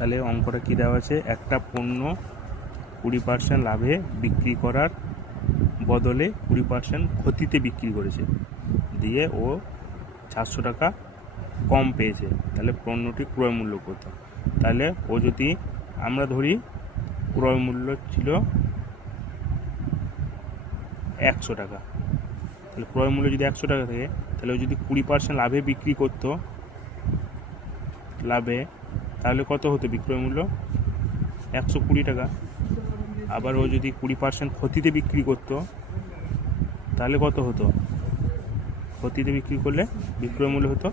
তাহলে অঙ্কটা কী দেওয়া আছে, একটা পণ্য 20% লাভে বিক্রি করার বদলে 20% ক্ষতিতে বিক্রি করেছে, দিয়ে ও 400 টাকা কম পেয়েছে। তাহলে পণ্যটি ক্রয় মূল্য কত? তাহলে ও যদি আমরা ধরি ক্রয় মূল্য ছিল 100 টাকা, তাহলে ক্রয় মূল্য যদি 100 টাকা থাকে, তাহলে ও যদি 20% লাভে বিক্রি করতো, লাভে, তাহলে কত হতো বিক্রয় মূল্য? 120 টাকা। আবার ও যদি 20% ক্ষতিতে বিক্রি করতো, তাহলে কত হতো? ক্ষতিতে বিক্রি করলে বিক্রয় মূল্য হতো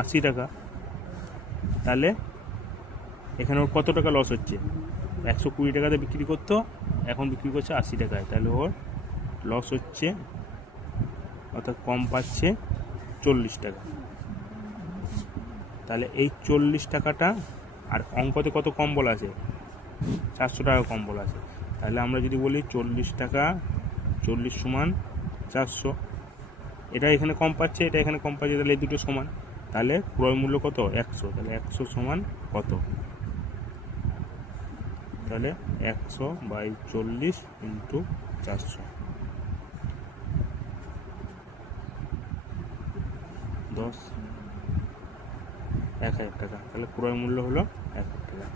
80 টাকা। তাহলে এখানে ওর কত টাকা লস হচ্ছে? 120 টাকাতে বিক্রি করতো, এখন বিক্রি করছে 80 টাকায়, তাহলে ওর লস হচ্ছে, অর্থাৎ কম পাচ্ছে 40 টাকা। তাহলে এই 40 টাকাটা, আর অঙ্কতে কত কম বলা আছে? 400 টাকা কম বলা আছে। তাহলে আমরা যদি বলি 40 টাকা, 40 সমান 400, এটা এখানে কম পাচ্ছে, এটা এখানে কম পাচ্ছে, তাহলে এই দুটো সমান। তাহলে ক্রয় মূল্য কত? 100। তাহলে 100 সমান কত? তাহলে 100/40 ইন্টু 400, 10 1000 টাকা। তাহলে ক্রয় মূল্য হলো 1000 টাকা।